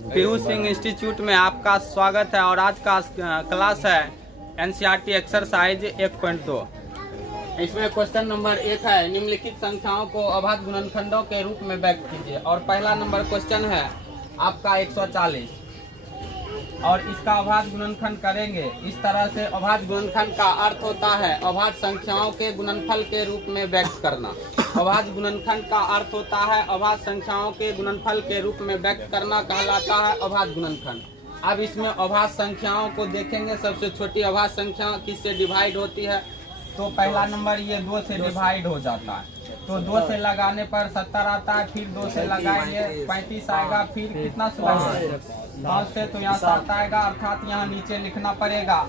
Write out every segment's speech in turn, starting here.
PU Singh institute में आपका स्वागत है और आज का क्लास है एनसीईआरटी एक्सरसाइज 1.2। इसमें क्वेश्चन नंबर 1 है, निम्नलिखित संख्याओं को अभाज्य गुणनखंडों के रूप में व्यक्त कीजिए। और पहला नंबर क्वेश्चन है आपका 140 और इसका अभाज्य गुणनखंड करेंगे। इस तरह से अभाज्य गुणनखंड का अर्थ होता है अभाज्य संख्याओं के गुणनफल के रूप में व्यक्त करना। अभाज्य गुणनखंड का अर्थ होता है अभाज्य संख्याओं के गुणनफल के रूप में व्यक्त करना कहलाता है अभाज्य गुणनखंड। अब इसमें अभाज्य संख्याओं को देखेंगे। सबसे छोटी अभाज्य संख्या किससे डिवाइड होती है? तो पहला नंबर ये 2 से डिवाइड हो जाता है। तो 2 से लगाने पर 70 आता है, फिर 2 से लगाएंगे 35 आएगा, फिर कितना से लगाएंगे 5 से, तो यहाँ 7 आएगा, अर्थात यहाँ नीचे लिखना पड़ेगा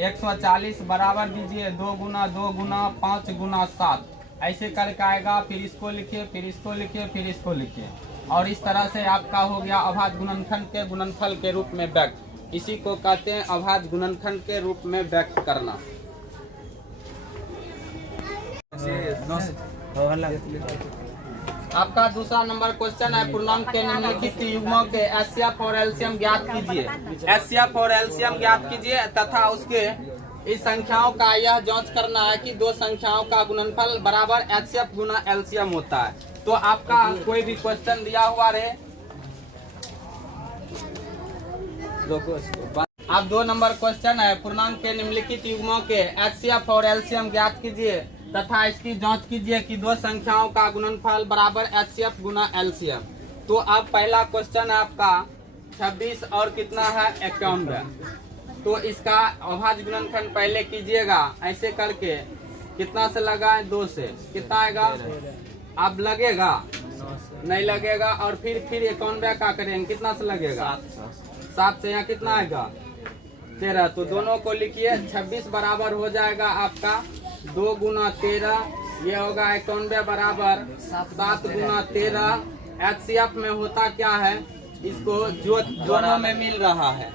140 बराबर दीजिए 2 गुना 2 गुना 5 गुना 7, ऐसे करके आएगा। फिर इसको लिखिए, फिर इसको लिखिए, फिर इसको लिखिए, और इस तरह से आपका हो गया अभाज्य गुणनखंड के गुणनफल के रूप में व्यक्त। इसी को कहते हैं अभाज्य गुणनखंड के रूप में व्यक्त करना। आपका दूसरा नंबर क्वेश्चन है, पूर्णांक के निम्नलिखित युग्मों के एचसीएफ और एलसीएम ज्ञात कीजिए। एचसीएफ और एलसीएम ज्ञात कीजिए तथा उसके इस संख्याओं का यह जांच करना है कि दो संख्याओं का गुणनफल बराबर एचसीएफ गुना एलसीएम होता है। तो आपका कोई भी क्वेश्चन दिया हुआ रहे, आप 2 नंबर क्वेश्चन है, पूर्णांक के निम्नलिखित युग्मों के एचसीएफ और एलसीएम ज्ञात कीजिए तथा इसकी जांच कीजिए कि दो संख्याओं का गुणनफल बराबर एचसीएफ गुना एलसीएम। तो अब पहला क्वेश्चन है आपका 26 और कितना है 91। तो इसका अभाज्य गुणनखंड पहले कीजिएगा ऐसे करके, कितना से लगाए 2 से, कितना आएगा? अब लगेगा नहीं लगेगा, और फिर 91 का करेंगे, कितना से लगेगा 7 से, यहाँ कितना आएगा 13। तो दोनों को लिखिए, 26 बराबर हो जाएगा आपका 2 गुना 13, ये होगा 91 बराबर 7 गुना 13। एचसीएफ में होता क्या है, इसको जो दोनों में मिल रहा है,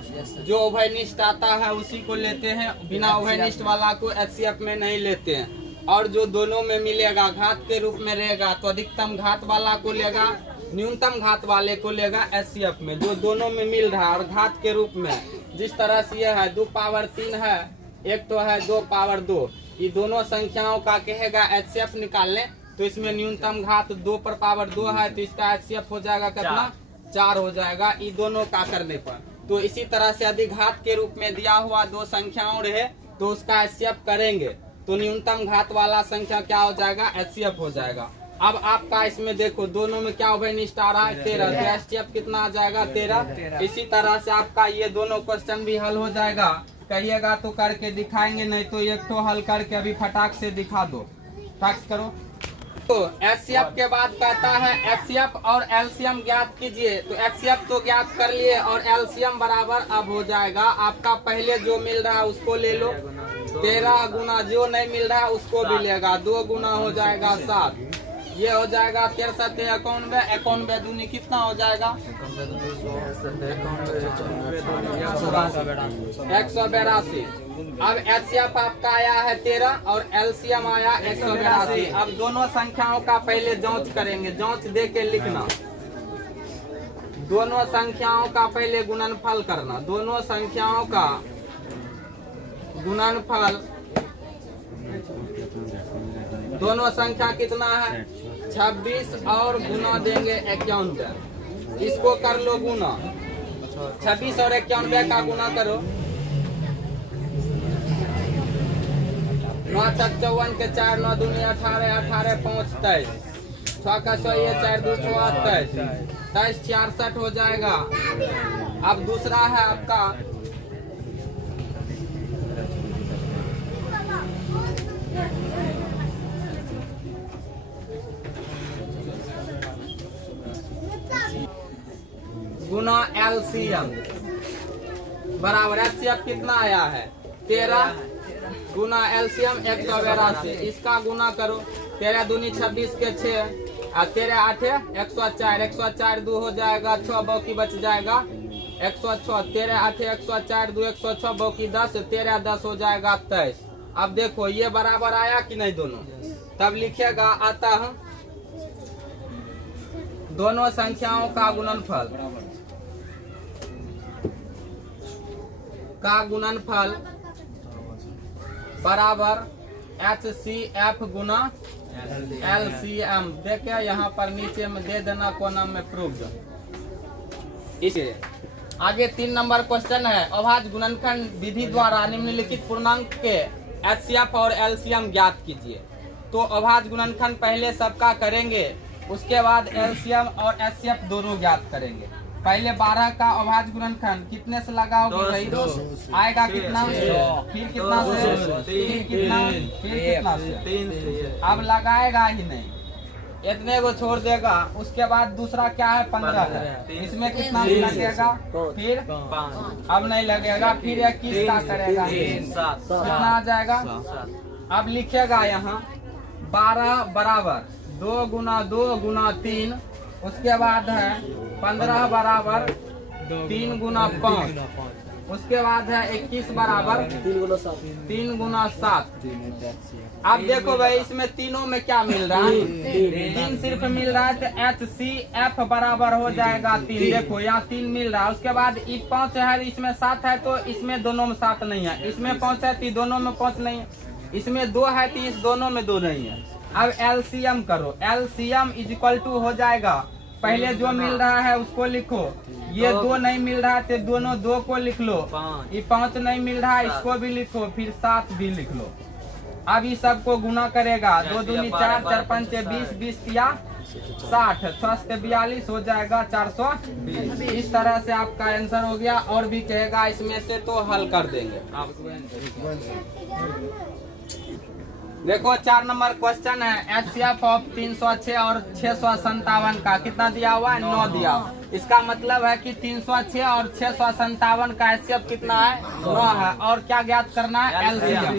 जो उभयनिष्ठ आता है उसी को लेते हैं, बिना उभयनिष्ठ वाला को एचसीएफ में नहीं लेते हैं। और जो दोनों में मिलेगा घात के रूप में रहेगा तो अधिकतम घात वाला को लेगा, न्यूनतम घात वाले को लेगा एचसीएफ में। जो दोनों में मिल रहा है और घात के रूप में, जिस तरह से यह है 2 पावर 3 है, एक तो है 2 पावर 2, ये दोनों संख्याओं का कहेगा एचसीएफ निकालने, तो इसमें न्यूनतम घात 2 पर पावर 2 है, तो इसका एचसीएफ हो जाएगा कितना 4 हो जाएगा, ये दोनों का करने पर। तो इसी तरह से यदि घात के रूप में दिया हुआ 2 संख्याओं रहे तो उसका एचसीएफ करेंगे, तो न्यूनतम घात वाला संख्या क्या हो जाएगा, एचसीएफ हो जाएगा। अब आपका इसमें देखो दोनों में क्या उभयनिष्ठ आ रहा है 13, तो एचसीएफ कितना आ जाएगा 13। इसी तरह से आपका ये दोनों क्वेश्चन भी हल हो जाएगा। कहिएगा तो करके दिखाएंगे, नहीं तो एक तो हल करके अभी फटाक से दिखा दो, फटाक करो। तो एचसीएफ के बाद कहता है एचसीएफ और एलसीएम ज्ञात कीजिए। तो एचसीएफ तो ज्ञात कर लिए और एलसीएम बराबर अब हो जाएगा आपका, पहले जो मिल रहा है उसको ले लो, 13 गुना जो नहीं मिल रहा है उसको भी लेगा, 2 गुना हो जाएगा 7, ये हो जाएगा 63 91, 91 दूनी कितना हो जाएगा 182। अब एचसीएफ आपका आया है 13 और एलसीएम आया 182। अब दोनों संख्याओं का पहले जांच करेंगे, जांच दे के लिखना। दोनों संख्याओं का पहले गुणनफल करना, दोनों संख्याओं का गुणनफल, दोनों संख्या कितना है 26 और गुना देंगे 91, इसको कर लो गुना, 26 और 91 का गुना करो, 9 तक 54 के 4, 9 दूनी 18, 18 5 23, 6 का 6 ये 4 2 6 23, 23 66 हो जाएगा। अब दूसरा है आपका गुना एलसीएम बराबर एचसीएफ कितना आया है 13 गुना एलसीएम 182, इसका गुना करो, 13 दूनी 26 के 6 और 13 8 104, 104 2 हो जाएगा 6, बाकी बच जाएगा 106, 13 8 104 2 106, बाकी 10, 13 10 हो जाएगा 23। अब देखो ये बराबर आया कि नहीं दोनों, तब लिखेगा आता है दोनों संख्याओं का गुणनफल का गुणनफल बराबर HCF गुना LCM। देखिए यहाँ पर नीचे में दे देना कॉलम में प्रूव्ड। इसे आगे 3 नंबर क्वेश्चन है, अभाज्य गुणनखंड विधि द्वारा निम्नलिखित पूर्णांक के HCF और LCM ज्ञात कीजिए। तो अभाज्य गुणनखंड पहले सबका करेंगे, उसके बाद LCM और HCF दोनों ज्ञात करेंगे। पहले 12 का अभाज्य गुणनखंड कितने से लगाओगे भाई? आएगा कितना? फिर कितना से? फिर कितना? फिर कितना से? 3 से। अब लगाएगा ही नहीं, इतने को छोड़ देगा। उसके बाद दूसरा क्या है? 15 है। इसमें कितना लगेगा? फिर 5। अब नहीं लगेगा। फिर 21 का करेगा, 7। कितना आ जाएगा? अब लिखेगा यहाँ 12 बराबर 2 गुना 2 गुना 3। उसके बाद है 15 बराबर 3 गुना 5। उसके बाद है 21 बराबर 3 गुना 7। अब देखो भाई इसमें तीनों में क्या मिल रहा है? 3 सिर्फ मिल रहा है, तो HCF बराबर हो जाएगा 3। देखो यहाँ 3 मिल रहा है। उसके बाद 5 है, इसमें 7 है, तो इसमें दोनों में 7 नहीं है। इसमें 5 है तो दोनों में 5 नहीं है। इसमें 2 है तो इस दोनों में 2 नहीं है। अब LCM करो। LCM इज इक्वल टू हो जाएगा, पहले जो मिल रहा है उसको लिखो। ये 2 नहीं मिल रहा है तो दोनों 2 को लिख लो। ये 5 नहीं मिल रहा है, इसको भी लिखो, फिर 7 भी लिख लो। अब इस सब को गुना करेगा। 2 दूनी 4, 4 5 20, 20 या 60, 6 से 42 हो जाएगा 420। इस तरह से आपका आंसर हो गया। और भी कहेगा इसमें से तो हल कर देंगे। देखो 4 नंबर क्वेश्चन है, HCF ऑफ 306 और 657 का कितना दिया हुआ है? 9 दिया। इसका मतलब है कि 306 और 657 का HCF कितना है? 9 है। और क्या ज्ञात करना है? LCM।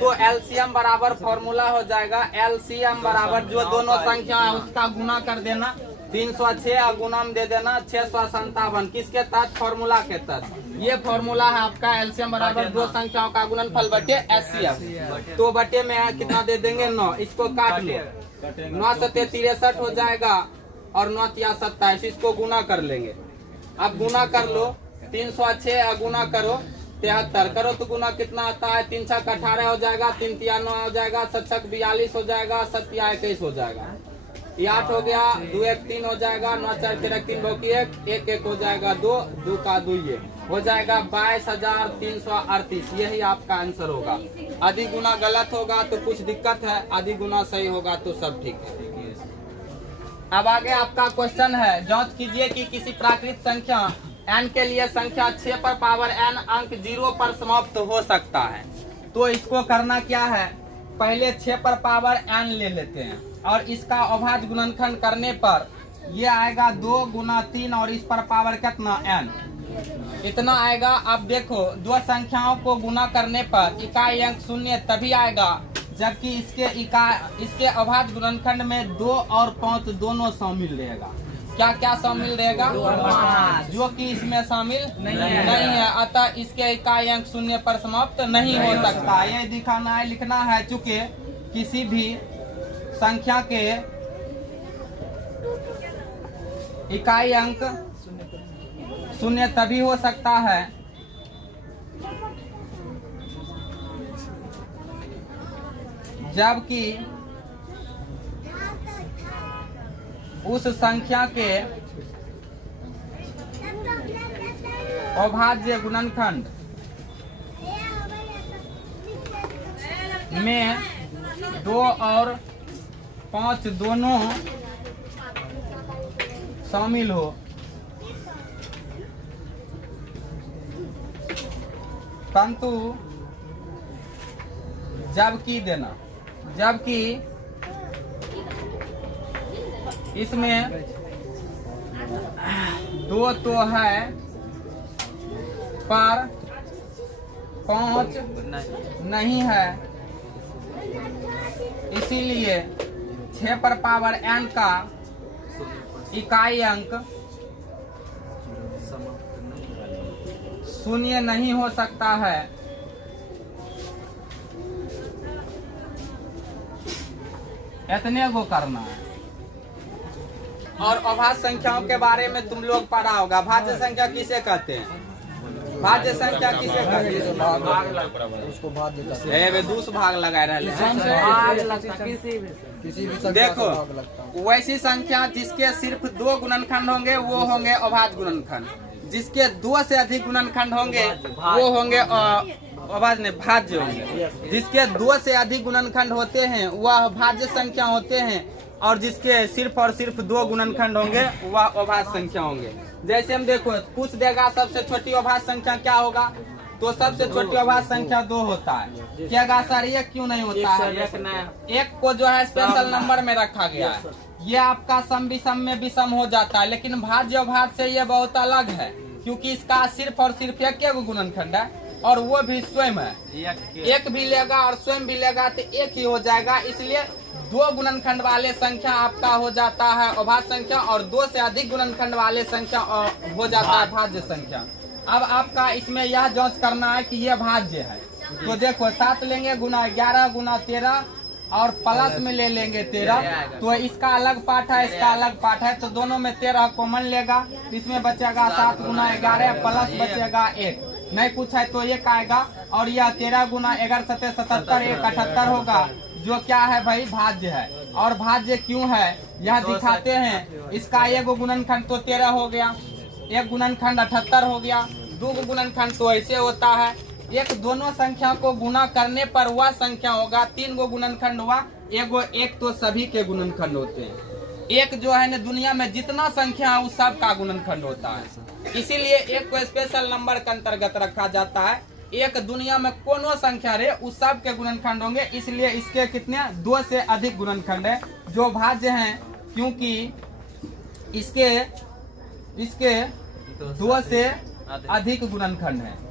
तो LCM बराबर फॉर्मूला हो जाएगा, LCM बराबर जो दोनों संख्या है उसका गुना कर देना। 306 और गुना में दे देना 657। किसके तहत? फॉर्मूला के तहत। ये फॉर्मूला है आपका LCM बराबर दो संख्याओं का गुणनफल बटे HCF। तो बटे में कितना दे देंगे? 9। इसको काट लो, 9 सत्ते 63 हो जाएगा और 9 तिया 27। इसको गुना कर लेंगे। अब गुना कर लो, 306 गुना करो 73 करो तो गुना कितना आता है? 3 छक 18 हो जाएगा, 3 तिया 9 हो जाएगा, 7 छक 42 हो जाएगा, 7 तिया 21 हो जाएगा। ये 8 हो गया, 2 1 3 हो जाएगा, 9 4 13 3 बाकी 1 1 1 हो जाएगा 2 2 का 2 ये हो जाएगा 22,338। यही आपका आंसर होगा। आधी गुना गलत होगा तो कुछ दिक्कत है, आधी गुना सही होगा तो सब ठीक है। अब आगे आपका क्वेश्चन है, जांच कीजिए कि किसी प्राकृत संख्या n के लिए संख्या 6 पर पावर n अंक 0 पर समाप्त हो सकता है। तो इसको करना क्या है? पहले 6 पर पावर n ले लेते हैं और इसका अभाज्य गुणनखंड करने पर ये आएगा 2 गुना 3 और इस पर पावर कितना? n इतना आएगा। अब देखो दो संख्याओं को गुना करने पर इकाई अंक 0 तभी आएगा जबकि इसके अभाज्य गुणनखंड में 2 और 5 दोनों शामिल रहेगा। क्या क्या शामिल रहेगा? जो कि इसमें शामिल नहीं है। अतः इसके इकाई अंक 0 पर समाप्त नहीं हो सकता। ये दिखाना है, लिखना है, चूंकि किसी भी संख्या के इकाई अंक 0 तभी हो सकता है जबकि उस संख्या के अभाज्य गुणनखंड में 2 और 5 दोनों शामिल हो। परंतु जबकि इसमें 2 तो है पर 5 नहीं है, इसीलिए 6 पर पावर n का इकाई अंक 0 नहीं हो सकता है। इतने को करना है। और अभाज्य संख्याओं के बारे में तुम लोग पढ़ा होगा। भाज्य संख्या किसे कहते हैं? भाज्य संख्या किसे कहते उसको भाग देता है। हैं? दूस भाग लगा रहे हैं। भाग लगता किसी भी से। किसी भी संख्या देखो से भाग लगता है। वैसी संख्या जिसके सिर्फ 2 गुणनखंड होंगे वो होंगे अभाज्य गुणनखंड, जिसके 2 से अधिक गुणनखंड होंगे वो होंगे अभाज्य नहीं भाज्य होंगे, जिसके 2 से अधिक गुणनखंड होते हैं वह भाज्य संख्या होते हैं, और जिसके सिर्फ और सिर्फ 2 गुणनखंड होंगे वह अभाज्य संख्या होंगे। जैसे हम देखो पूछ देगा सबसे छोटी अभाज्य संख्या क्या होगा, तो सबसे छोटी अभाज्य संख्या 2 होता है। क्या गा सर ये क्यों नहीं होता है? एक को जो है स्पेशल नंबर में रखा गया है, ये आपका सम विषम में विषम हो जाता है, लेकिन भाज्य अभाज्य से ये बहुत अलग है, क्योंकि इसका सिर्फ और सिर्फ एक गुणनखंड है और वो भी स्वयं है। एक भी लेगा और स्वयं भी लेगा तो एक ही हो जाएगा, इसलिए 2 गुणनखंड वाले संख्या आपका हो जाता है अभाज्य संख्या, और 2 से अधिक गुणनखंड वाले संख्या हो जाता है भाज्य संख्या। अब आपका इसमें यह जांच करना है कि ये भाज्य है, तो देखो 7 लेंगे गुना 11 गुना 13 और प्लस में ले लेंगे 13, तो इसका अलग पार्ट है इसका अलग पार्ट है, तो दोनों में 13 कॉमन लेगा, इसमें बचेगा 7 गुना 11 प्लस बचेगा 1, नहीं कुछ है तो 1 आएगा, और यह 13 गुना 11 7 77 1 78 होगा, जो क्या है भाई भाज्य है। और भाज्य क्यों है यह दिखाते हैं। इसका 1 गुणनखंड तो 13 हो गया, 1 गुणनखंड 78 हो गया, 2 गुणनखंड तो ऐसे होता है। एक दोनों संख्या को गुना करने पर वह संख्या होगा, 3 गो गुणनखंड हुआ, एक तो सभी के गुणनखंड होते हैं। एक जो है ना दुनिया में जितना संख्या है उस सब का गुणनखंड होता है, इसीलिए एक को स्पेशल नंबर के अंतर्गत रखा जाता है। एक दुनिया में कोनो संख्या रहे उस सब के गुणनखंड होंगे, इसलिए इसके कितने 2 से अधिक गुणनखंड है जो भाज्य हैं, क्योंकि इसके 2 से अधिक गुणनखंड है।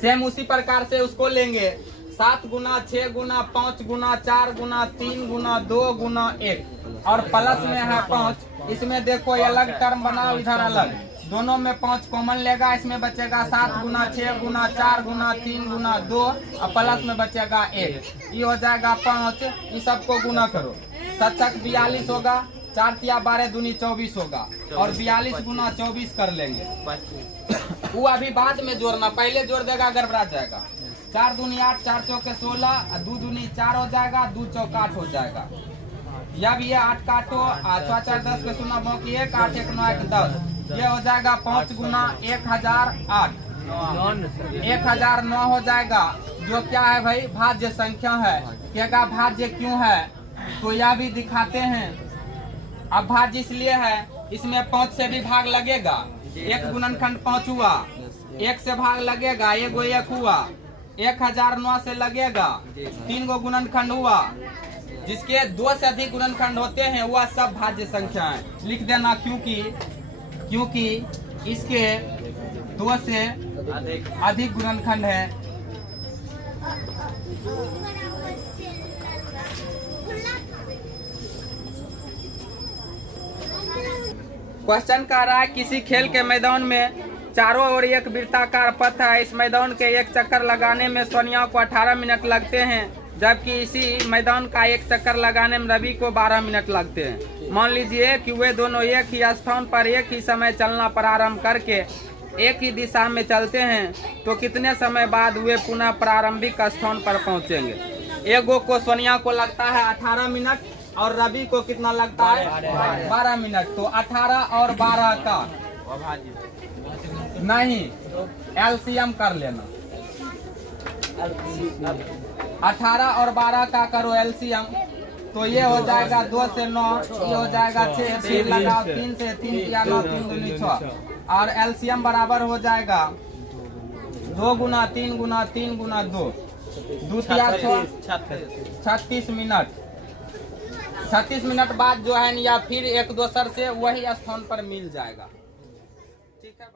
सेम उसी प्रकार से उसको लेंगे 7 गुना 6 गुना 5 गुना 4 गुना 3 गुना 2 गुना 1 और प्लस में है 5। इसमें देखो ये अलग टर्म बनाओ, इधर अलग, दोनों में 5 कॉमन लेगा, इसमें बचेगा 7 गुना 6 गुना 4 गुना 3 गुना 2 और प्लस में बचेगा 1, ये हो जाएगा 5। इस सबको गुना करो, 7 42 होगा, 4 तिया 12 दूनी 24 होगा, और 42 गुना 24 कर लेंगे। वो अभी बाद में जोड़ना, पहले जोड़ देगा गड़बड़ा जाएगा। 4 दूनी 8 4 चौके 16, 2 दूनी 4 हो जाएगा, 2 चौक 8 हो जाएगा। जब ये 8 काटो 6 4 10 के 0 बाकी 1 8 1 9 1 10, ये हो जाएगा 5 गुना 1008, 1009 हो जाएगा, जो क्या है भाई भाज्य संख्या है। क्या भाज्य क्यों है तो यह भी दिखाते हैं। अब भाज्य इसलिए है, इसमें 5 से भी भाग लगेगा, 1 गुणनखंड 5 हुआ, 1 से भाग लगेगा, 1 हुआ, 1009 से लगेगा, 3 गो गुणनखंड हुआ, जिसके 2 से अधिक गुणनखंड होते हैं वह सब भाज्य संख्या है। लिख देना, क्योंकि इसके 2 से अधिक गुणनखंड है। क्वेश्चन कह रहा है किसी खेल के मैदान में चारों ओर एक वृत्ताकार पथ है, इस मैदान के एक चक्कर लगाने में सोनिया को 18 मिनट लगते हैं, जबकि इसी मैदान का एक चक्कर लगाने में रवि को 12 मिनट लगते हैं। मान लीजिए कि वे दोनों एक ही स्थान पर एक ही समय चलना प्रारंभ करके एक ही दिशा में चलते हैं, तो कितने समय बाद वे पुनः प्रारंभिक स्थान पर पहुंचेंगे। एगो को सोनिया को लगता है 18 मिनट और रवि को कितना लगता है 12 मिनट, तो 18 और 12 का नहीं एलसीएम कर लेना। 18 और 12 का करो एलसीएम, तो ये हो जाएगा 2 से 9, ये हो जाएगा 6, फिर लगाओ 3 से 3 या 9 3 दूनी 6, और एलसीएम बराबर हो जाएगा 2 गुना 3 गुना 3 गुना 2, 2 तिया 36 मिनट। 36 मिनट बाद जो है या फिर एक दूसर से वही स्थान पर मिल जाएगा। ठीक है।